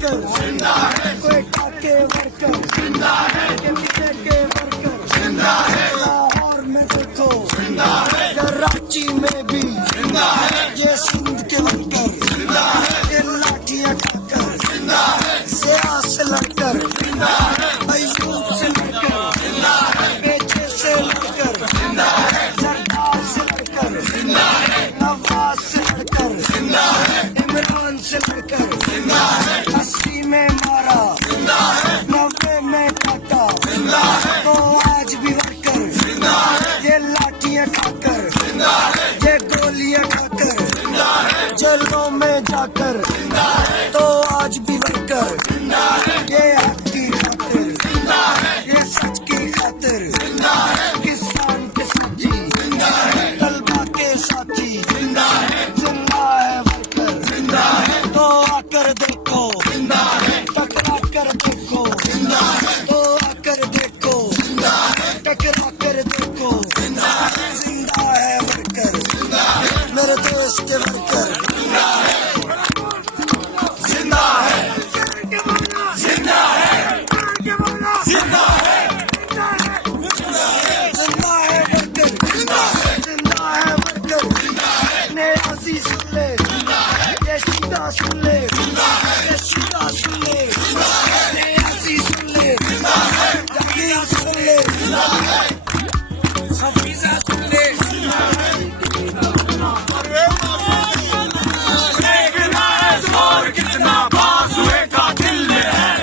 Worker जिंदा है, क्वेटा के वर्कर जिंदा है, केपीए के वर्कर जिंदा है, लाहौर में देखो जिंदा है, कराची में भी जिंदा है, ये सिंध के वर्कर जिंदा है, ये लाठियां खाकर जिंदा है, सियास से लड़कर जिंदा है, अयूब से लड़कर जिंदा है, पेचे से लड़कर जिंदा है, सरदार से लड़कर जिंदा है, नवाज से लड़कर जिंदा है, इमरान से लड़कर जिंदा है, 80 में मारा जिंदा है, 90 में काटा जिंदा है, तो आज भी वर्कर जिंदा है, ये लाठियां खाकर जिंदा है, ये गोलियां खाकर जिंदा है, जेलों में जाकर जिंदा है, तो आज भी वर्कर जिंदा है, ये हक की खातिर जिंदा है, ये सच की खातिर जिंदा है, किसान के साथी जिंदा है, तलबा के साथी जिंदा है, जिंदा है वर्कर जिंदा है, तो आकर देखो जिंदा है, टकरा कर देखो जिंदा है, तो आकर देखो जिंदा है, टकरा कर देखो जिंदा है, जिंदा है वर्कर जिंदा है, मेरे देश के वर्कर जिंदा है, जिंदा है, जिंदा है, जिंदा है, जिंदा है वर्कर जिंदा है, जिंदा है वर्कर जिंदा है, नेआज़ी सुन ले जिंदा है, ये शीदा सुन ले जिंदा है, ये शीदा सुन ले जिंदा है, नेआज़ी सुन ले जिंदा है, जहांगीर सुन ले जिंदा है, हफीजा सुन ले जिंदा है, देखना है जोर कितना बाजुए का दिल में है।